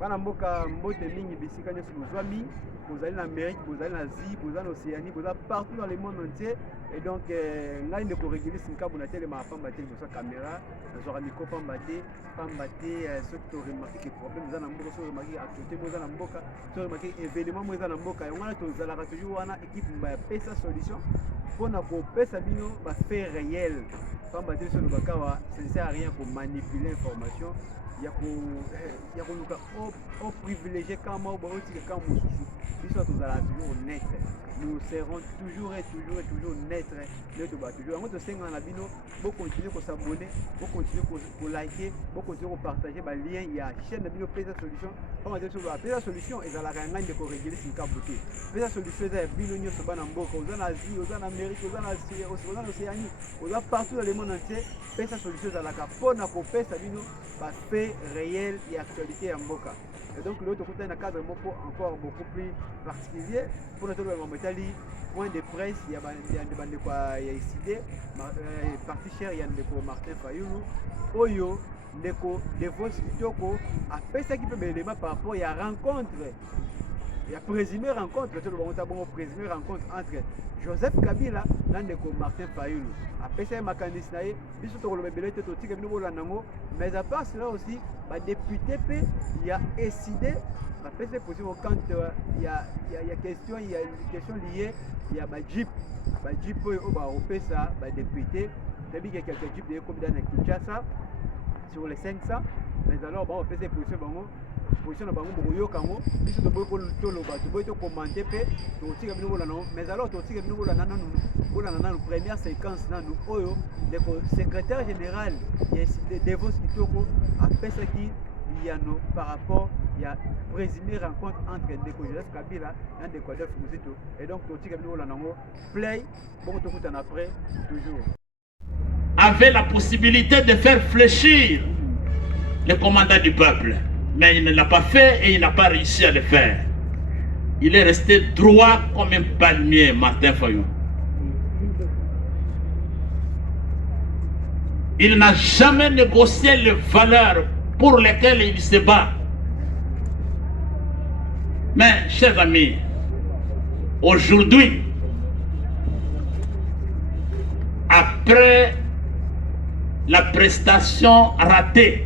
bana mboka mbote mingi bisika nyonso bozwami bozali na Amérique bozali na Asie bozali na Océanie bozali partout dans le monde entier et donc ngai ndeko régulier sinkabu na telema pamba te liboso caméra nazwaka micro pamba te soki toremarke ke problème eza na mboka soki remarke actualité mo eza na mboka soki remarke événement mo eza na mboka yango wana tozalaka toujours wana équipe bapesa solution mpona kopesa bino bafait réel pamba te biso lobaka wa ça ne sert à rien komanipuler information ya koluka au privilégié kama obaotika kama mosusu biso tozalaka toujours honnête nous serons toujours net ne toba toujours yango tosengana na bino bocontinue kosabone bocontinue koliker bocontinue kopartager balien ya chaîne na bino pesa solution pamba te biso pesa solution ezalaka ya ngai ndeko régulier sinkabu te pesa solution eza ya bino nyonso bana mboka oza na Asie oza na Amérique oza na Océanie oza partout dans le monde entier pesa solution ezalaka mpona kopesa bino bafait réel et actualité ya mboka. Et donc l'autre côté un cadre encore beaucoup plus particulier pour notre point de presse il y a décidé parti cher il y a Martin Fayulu oyo ndeko Devos Kitoko a fait ça qui peut élément par rapport il y a rencontre il y a présumé rencontre présumé rencontre entre Joseph Kabila et ndeko Martin Fayulu après ça makanisi na ye biso to kolobela belete to tika bino bolanda ngo mais à part cela aussi ba député pe il y a décidé après c'est possible quand il y a question liée il y a ba jeep au ba opesa ba député tabi que quelques jeep de comme dans Kinshasa sur les 500 mais alors ba opesa position na bango boyoka ngo biso to boyo to loba to boyo to commenter pe to tika bino bolanda mais alors to tika bino bolanda nanu première séquence nanu oyo le secrétaire général ya Devos Kitoko apesa ki yano par rapport ya présumé rencontre entre ndeko Joseph Kabila et ndeko Adolphe Muzito et donc to tika bino bolanda ngo play bon to kutana après toujours avait la possibilité de faire fléchir le commandant du peuple. Mais il ne l'a pas fait et il n'a pas réussi à le faire. Il est resté droit comme un palmier, Martin Fayulu. Il n'a jamais négocié les valeurs pour lesquelles il se bat. Mais, chers amis, aujourd'hui, après la prestation ratée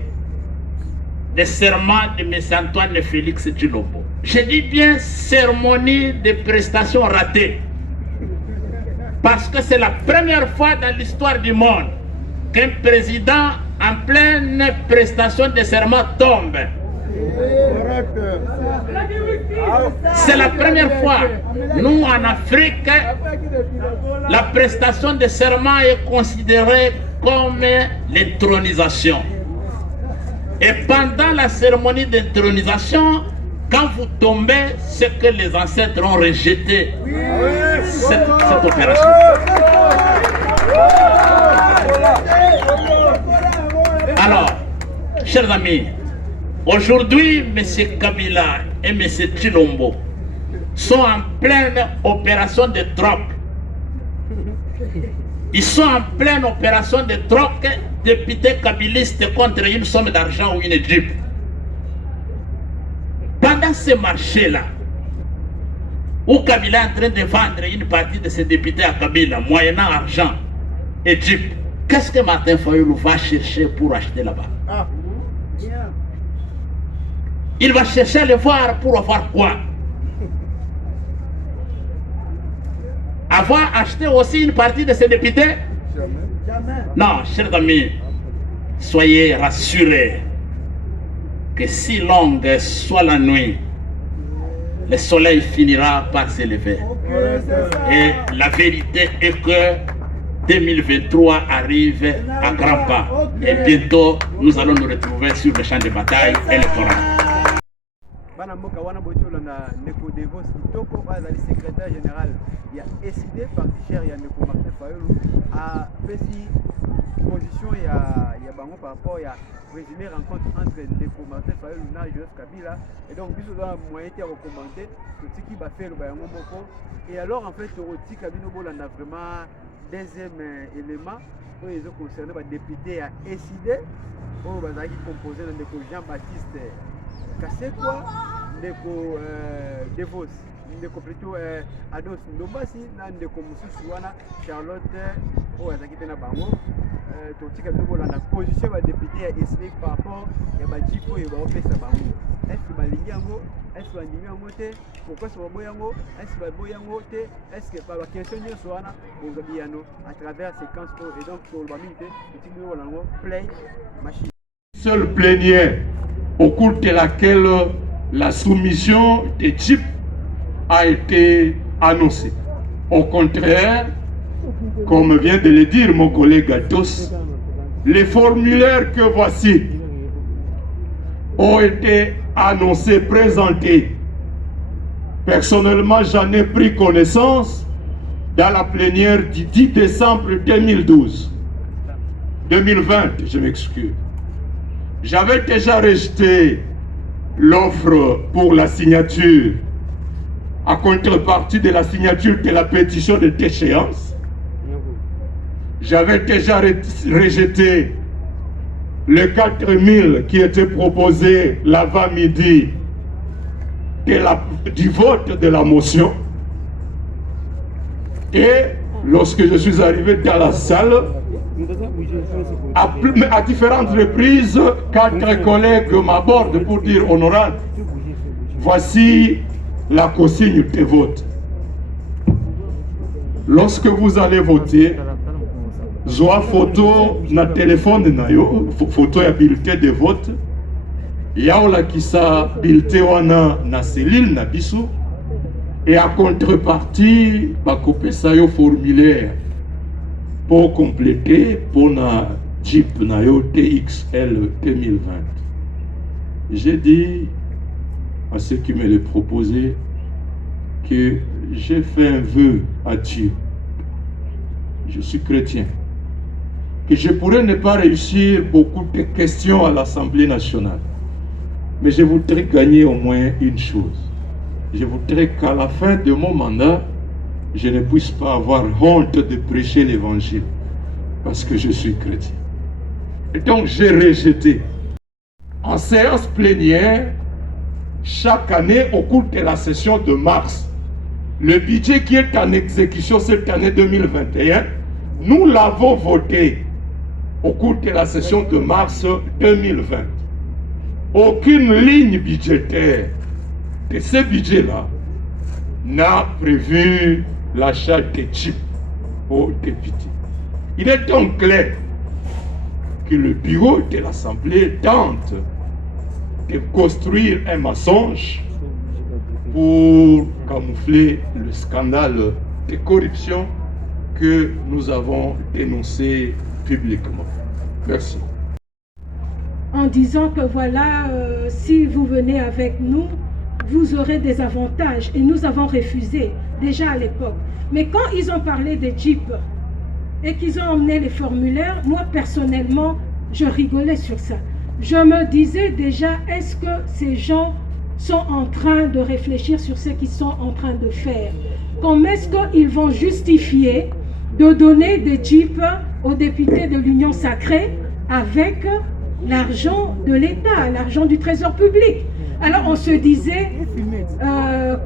des serments de M. Antoine Félix Tshilombo. Je dis bien cérémonie de prestation ratée. Parce que c'est la première fois dans l'histoire du monde qu'un président en pleine prestation de serment tombe. C'est la première fois. Nous, en Afrique, la prestation de serment est considérée comme l'intronisation. Et pendant la cérémonie d'intronisation, quand vous tombez, c'est que les ancêtres ont rejeté cette opération. Alors, chers amis, aujourd'hui, M. Kabila et M. Tshilombo sont en pleine opération de troc. Ils sont en pleine opération de troc, député kabiliste contre une somme d'argent ou une jeep. Pendant ce marché-là, où Kabila est en train de vendre une partie de ses députés à Kabila, moyennant argent et jeep, qu'est-ce que Martin Fayulu va chercher pour acheter là-bas? Il va chercher à le voir pour avoir quoi? Avoir acheté aussi une partie de ses députés? Jamais. Non, chers amis, soyez rassurés que si longue soit la nuit, le soleil finira par s'élever. Et la vérité est que 2023 arrive à grands pas. Et bientôt, nous allons nous retrouver sur le champ de bataille électoral. Bana mboka wana botiolanda ndeko Devos Kitoko azali secrétaire général ya décidé parti cher ya ndeko Martin Fayulu a pesi position ya bango par rapport ya présumé rencontre entre ndeko Martin Fayulu na Joseph Kabila et donc biso za moyen te recommander totiki ba faire ba yango moko et alors en fait totika bino bolanda vraiment deuxième élément oyo ezo concerner ba député ya décidé oyo bazaki composé na ndeko Jean-Baptiste Kasekwa, ndeko Devos, ndeko plutôt Ados Ndombasi, na ndeko Mususu wana Charlotte oyo azaki pe na bango totika tokolanda position ya badepute ya SNEC par rapport ya bajipo oyo baopesa bango. Est-ce balingi yango? Est-ce bandimi yango te? Pourquoi est-ce baboyi yango? Est-ce baboyi yango te? Est-ce que par baquestion nyonso wana bozobi yano à travers séquence oyo et donc toloba mingi te totiki tokolanda yango play machine. Seule plénière au cours de laquelle la soumission des JIP a été annoncée. Au contraire, comme vient de le dire mon collègue Atos, les formulaires que voici ont été annoncés, présentés. Personnellement, j'en ai pris connaissance dans la plénière du 10 décembre 2020, je m'excuse. J'avais déjà rejeté l'offre pour la signature à contrepartie de la signature de la pétition de déchéance. J'avais déjà rejeté le 4000 qui était proposé l'avant-midi du vote de la motion. Et lorsque je suis arrivé dans la salle, à différentes reprises, 4 collègues m'abordent pour dire honorable, voici la consigne de vote. Lorsque vous allez voter, zoa photo na téléphone na yo, photo ya bulletin de vote, yaola kisa bulletin wana na cellule na biso, et à contrepartie, bakopesa yo formulaire pour compléter pour na Jeep na yo TXL 2020. J'ai dit à ceux qui me le proposaient que j'ai fait un vœu à Dieu. Je suis chrétien. Que je pourrais ne pas réussir beaucoup de questions à l'Assemblée nationale. Mais je voudrais gagner au moins une chose. Je voudrais qu'à la fin de mon mandat, je ne puisse pas avoir honte de prêcher l'évangile. Parce que je suis chrétien. Et donc j'ai rejeté. En séance plénière, chaque année, au cours de la session de mars, le budget qui est en exécution cette année 2021, nous l'avons voté au cours de la session de mars 2020. Aucune ligne budgétaire de ce budget-là n'a prévu l'achat de chips aux députés. Il est donc clair que le bureau de l'Assemblée tente de construire un mensonge pour camoufler le scandale de corruption que nous avons dénoncé publiquement. Merci. En disant que voilà, si vous venez avec nous, vous aurez des avantages. Et nous avons refusé, déjà à l'époque. Mais quand ils ont parlé des Jeep et qu'ils ont emmené les formulaires, moi personnellement, je rigolais sur ça. Je me disais déjà, est-ce que ces gens sont en train de réfléchir sur ce qu'ils sont en train de faire? Comment est-ce qu'ils vont justifier de donner des Jeeps aux députés de l'Union sacrée avec l'argent de l'État, l'argent du Trésor public? Alors on se disait,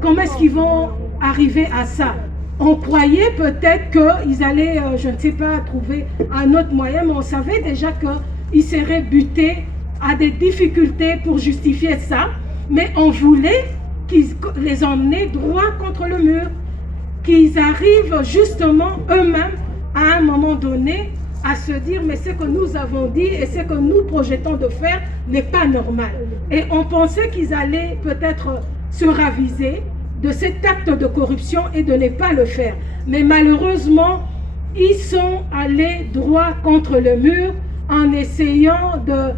comment est-ce qu'ils vont arriver à ça? On croyait peut-être qu'ils allaient, je ne sais pas, trouver un autre moyen, mais on savait déjà qu'ils seraient butés à des difficultés pour justifier ça. Mais on voulait qu'ils les emmenaient droit contre le mur, qu'ils arrivent justement eux-mêmes à un moment donné à se dire mais ce que nous avons dit et ce que nous projetons de faire n'est pas normal. Et on pensait qu'ils allaient peut-être se raviser de cet acte de corruption et de ne pas le faire. Mais malheureusement, ils sont allés droit contre le mur en essayant de...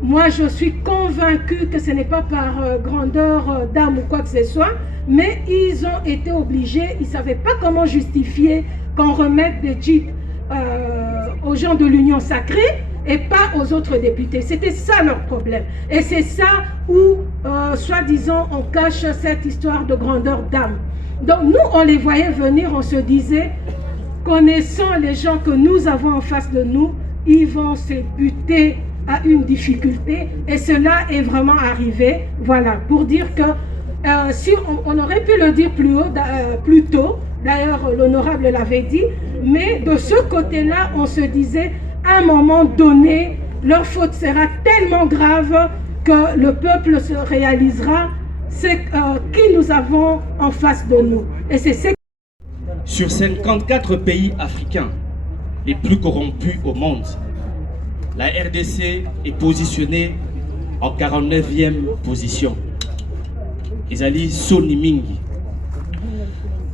Moi, je suis convaincue que ce n'est pas par grandeur d'âme ou quoi que ce soit, mais ils ont été obligés, ils ne savaient pas comment justifier qu'on remette des Jeeps aux gens de l'Union sacrée et pas aux autres députés. C'était ça leur problème. Et c'est ça où, soi-disant, on cache cette histoire de grandeur d'âme. Donc nous, on les voyait venir, on se disait, connaissant les gens que nous avons en face de nous, ils vont se buter a une difficulté et cela est vraiment arrivé. Voilà, pour dire que si on aurait pu le dire plus tôt, d'ailleurs l'honorable l'avait dit, mais de ce côté-là, on se disait à un moment donné, leur faute sera tellement grave que le peuple se réalisera ce qui nous avons en face de nous. Et c'est ce... Sur 54 pays africains les plus corrompus au monde, la RDC est positionnée en 49e position. Ezali Soni Mingi.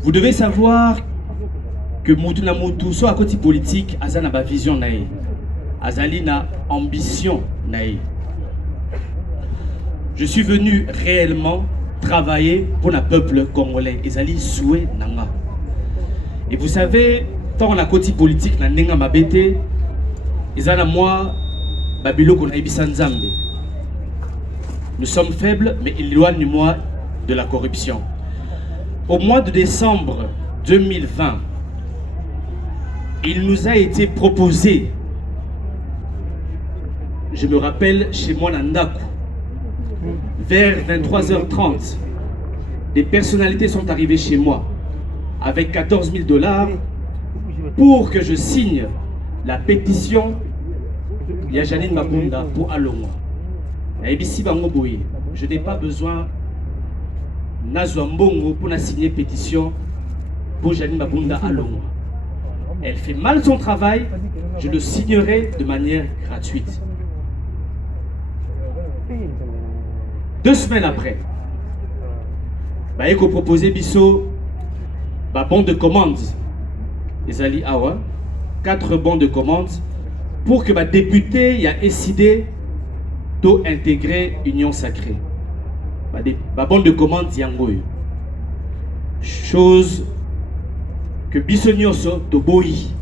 Vous devez savoir que Moutouna Moutou, soit à côté politique, Azana ba vision naïe. Azali na ambition naïe. Je suis venu réellement travailler pour le peuple congolais. Ezali souhait nanga. Et vous savez, tant on a côté politique, na nenga mabete, Ezana moi, babilo qu'on a ibisanzambe. Nous sommes faibles, mais éloigne-moi de la corruption. Au mois de décembre 2020, il nous a été proposé, je me rappelle chez moi Nandaku, vers 23h30, des personnalités sont arrivées chez moi avec 14 000 $ pour que je signe la pétition de Janine Mabunda pour Alongwa. Je n'ai pas besoin Nazwambongo pour signer pétition pour Janine Mabunda Alongwa. Elle fait mal son travail, je le signerai de manière gratuite. 2 semaines après, Baeko proposé Bisso bon de commande. Ezali Awa, 4 bons de commande pour que ma député y a décidé d'intégrer Union Sacrée. Bon de commande Yangoyo. Chose que Bissonioso Toboyi.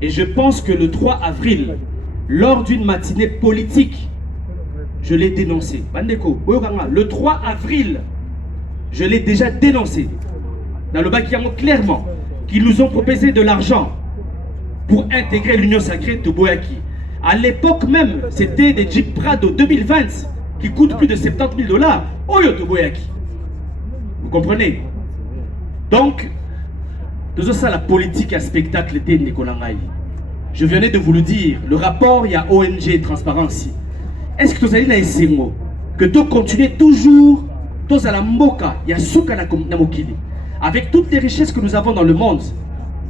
Et je pense que le 3 avril, lors d'une matinée politique, je l'ai dénoncé. Le 3 avril, je l'ai déjà dénoncé. Dans le Bakiamo, clairement, qu'ils nous ont proposé de l'argent pour intégrer l'Union Sacrée de Boyaki. À l'époque même, c'était des Jeep Prado 2020 qui coûtent plus de 70 000 $. Oyo de Boyaki. Vous comprenez? Donc, tout ça, la politique et le spectacle de Nicolangaï. Je venais de vous le dire, le rapport, il y a ONG Transparency. Est-ce que vous allez dans ces mots que tu continues toujours, tous à la Moka, il y a Souka Namokili. Avec toutes les richesses que nous avons dans le monde,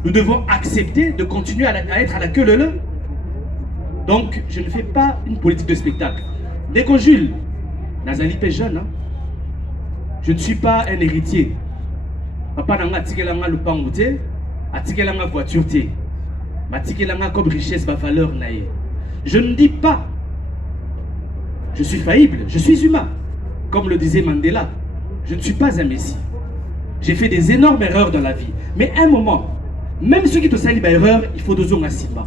nous devons accepter de continuer à être à la queue leu. Donc, je ne fais pas une politique de spectacle. Dès que Jules, Nazali est jeune, hein? Je ne suis pas un héritier. Papa n'a pas tikelanga le pangouté, a tikelanga voiture té, ma tikelanga comme richesse, ma valeur naïe. Je ne dis pas, je suis faillible, je suis humain. Comme le disait Mandela, je ne suis pas un messie. J'ai fait des énormes erreurs dans la vie. Mais à un moment, même ceux qui te salissent erreur, il faut deux ans Sima.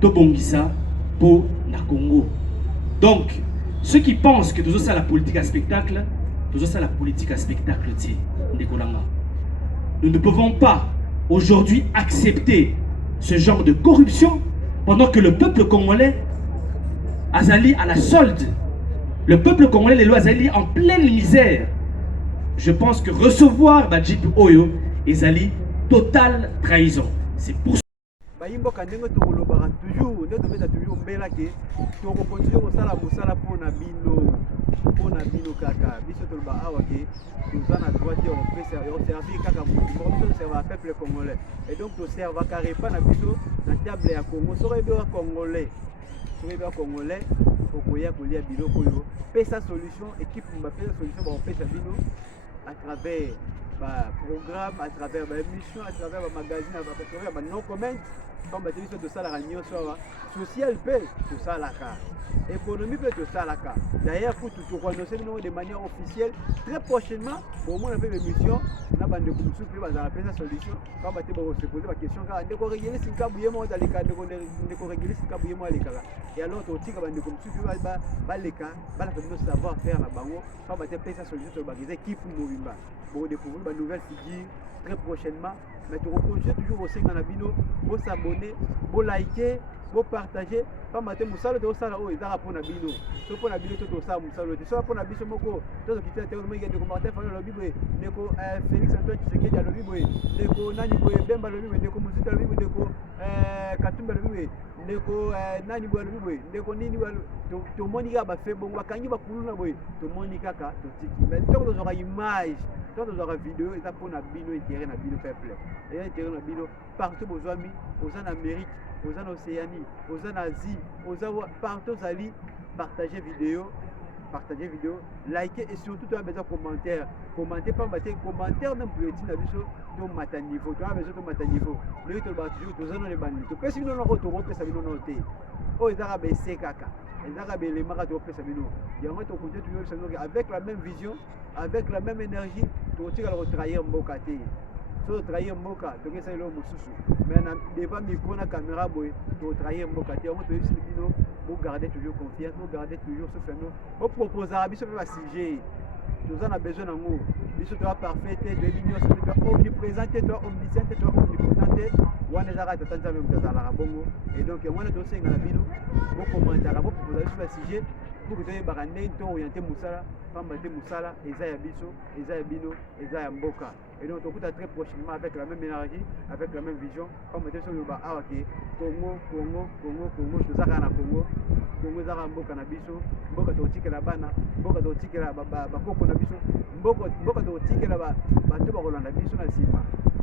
Tobongisa pour la Congo. Donc, ceux qui pensent que tout ça la politique à spectacle, tout ça la politique à spectacle, nous ne pouvons pas aujourd'hui accepter ce genre de corruption pendant que le peuple congolais Azali à la solde. Le peuple congolais, les lois Azali en pleine misère. Je pense que recevoir Badjip Oyo Azali totale trahison. C'est pour ça. Bayimboka ndenge tokolobaka toujours nde topesa toujours mbela ke tokokontinue kosala mosala mpona bino kaka biso toloba awa ke toza na droit te oservir kaka motu moko biso toserva peuple congolais et donc toservaka repas na biso na table ya Congo soki oyebika congolais okoya kolia biloko oyo pesa solution équipe bapesa solution bakopesa bino à travers programme, à travers émission, à travers magazine, à travers non comment comme biso tosalaka nyonso social pe tosalaka économie pe tosalaka d'ailleurs pour tout annoncer de manière officielle très prochainement au moins avec l'émission na bande kususu pe bazala pesa solution comme te ba se poser la question car ndeko régler sinkabu yemo daleka ndeko régler sinkabu yemo aleka et alors totika bande kususu ba leka ba la savoir faire na bango comme te pesa solution to ba équipe Mobimba pour découvrir ba nouvelle figure très prochainement. Mais tu continues toujours au sein de Nabino, vous s'abonner, vous liker, vous partagez pas matin musalo to sala o ezaka pona bino to pona bino to sala musalo to pona biso moko to kitete te mo ngende commentaire fa lo bibo ndeko Félix Antoine Tshisekedi lo bibo ndeko nani boye Bemba lo bibo ndeko Muzita lo bibo ndeko Katumba lo bibo ndeko nani boye lo bibo ndeko nini to monika ba fait bongo bakangi ba kuluna boye to monika ka to tiki mais to zo image to zo vidéo eza pona bino intérêt na bino peuple et intérêt na bino partout bozwami aux en Amérique, aux en Océanie, aux en Asie, aux partout ali partager vidéo, liker et surtout tu as besoin de commentaires. Commenter pas mater commentaire non plus petit na biso to mata niveau, tu as besoin de mata niveau. Le to ba toujours to zano le bandi. To pesi no no to pesa bino noté. O ezaka be sekaka. Ezaka be le maka to pesa bino. Yango to côté toujours ça avec la même vision, avec la même énergie, to tika le trahir mboka te. So trahir mboka to kesa lo mususu mais devant micro na caméra boy to trahir mboka te on to yisi bino pour garder toujours confiance pour garder toujours ce phénomène pour proposer à biso ba sujet nous en a besoin nango biso to parfait de l'union to omniprésent to omniscient to omnipotent wana ezaka tatanja même kazala bongo et donc wana to senga na bino pour commenter pour proposer sur le sujet pour que tu aies barandé to orienté musala pambate musala eza ya biso eza ya bino eza ya mboka et donc on peut très prochainement avec la même énergie avec la même vision comme tu sur le bas ah ok Congo tout ça na Congo zaka mboka na biso mboka to tikela bana mboka to tikela ba koko na biso mboka to tikela ba to ba kolanda biso na sima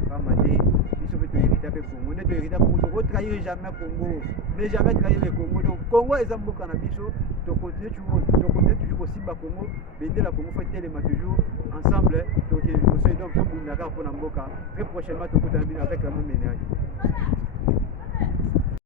pambate biso peut hériter avec Congo ne to hériter Congo to trahir jamais Congo ne jamais trahir le Congo donc Congo eza mboka na biso to continuer toujours possible ba Congo bende la Congo fait tellement toujours ensemble donc pour la mboka très prochainement tout avec la même énergie.